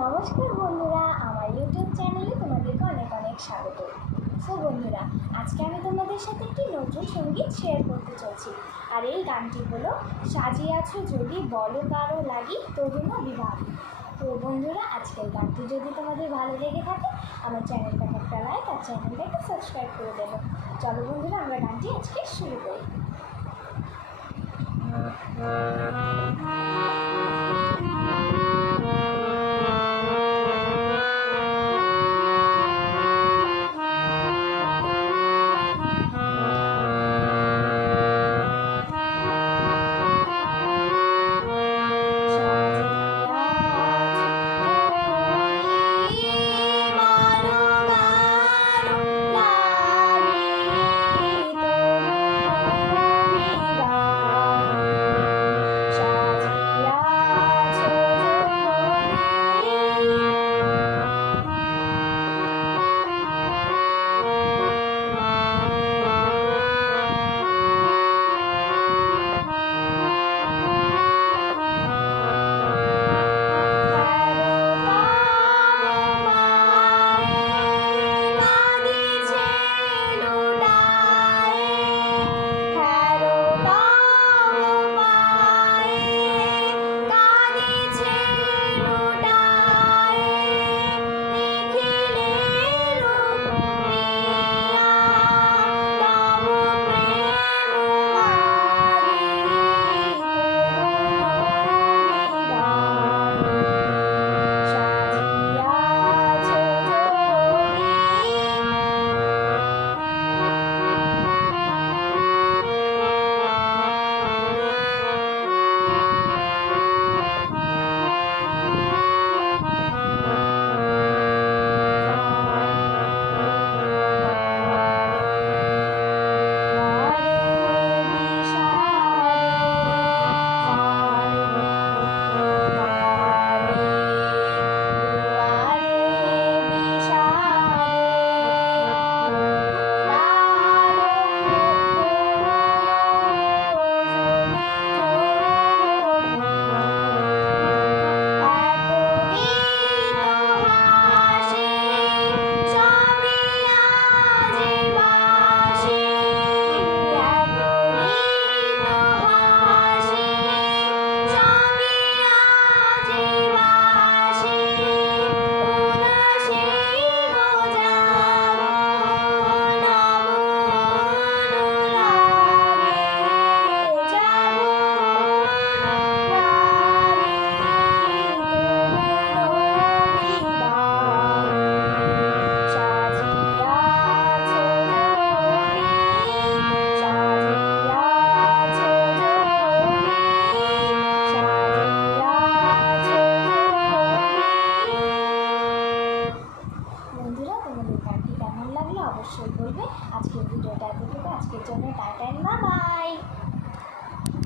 নমস্কার বন্ধুরা, আমার ইউটিউব চ্যানেলে তোমাদেরকে অনেক অনেক স্বাগত। সো বন্ধুরা, আজকে আমি তোমাদের সাথে একটি নতুন সঙ্গীত শেয়ার করতে চলছি। আর এই গানটি হলো সাজিয়ে আছো যদি বলো কারো লাগি তরুণ বিভাগ। তো বন্ধুরা, আজকের গানটি যদি তোমাদের ভালো লেগে থাকে আমার চ্যানেলটাকে একটা লাইক আর চ্যানেলটাকে সাবস্ক্রাইব করে দেবো। চলো বন্ধুরা, আমরা গানটি আজকে শুরু করি। বন্ধুরা, তোমাদের গানটি কেমন লাগলো অবশ্যই বলবে। আজকের ভিডিওটা এতটুকু, আজকের জন্য টাটা, বাই বাই।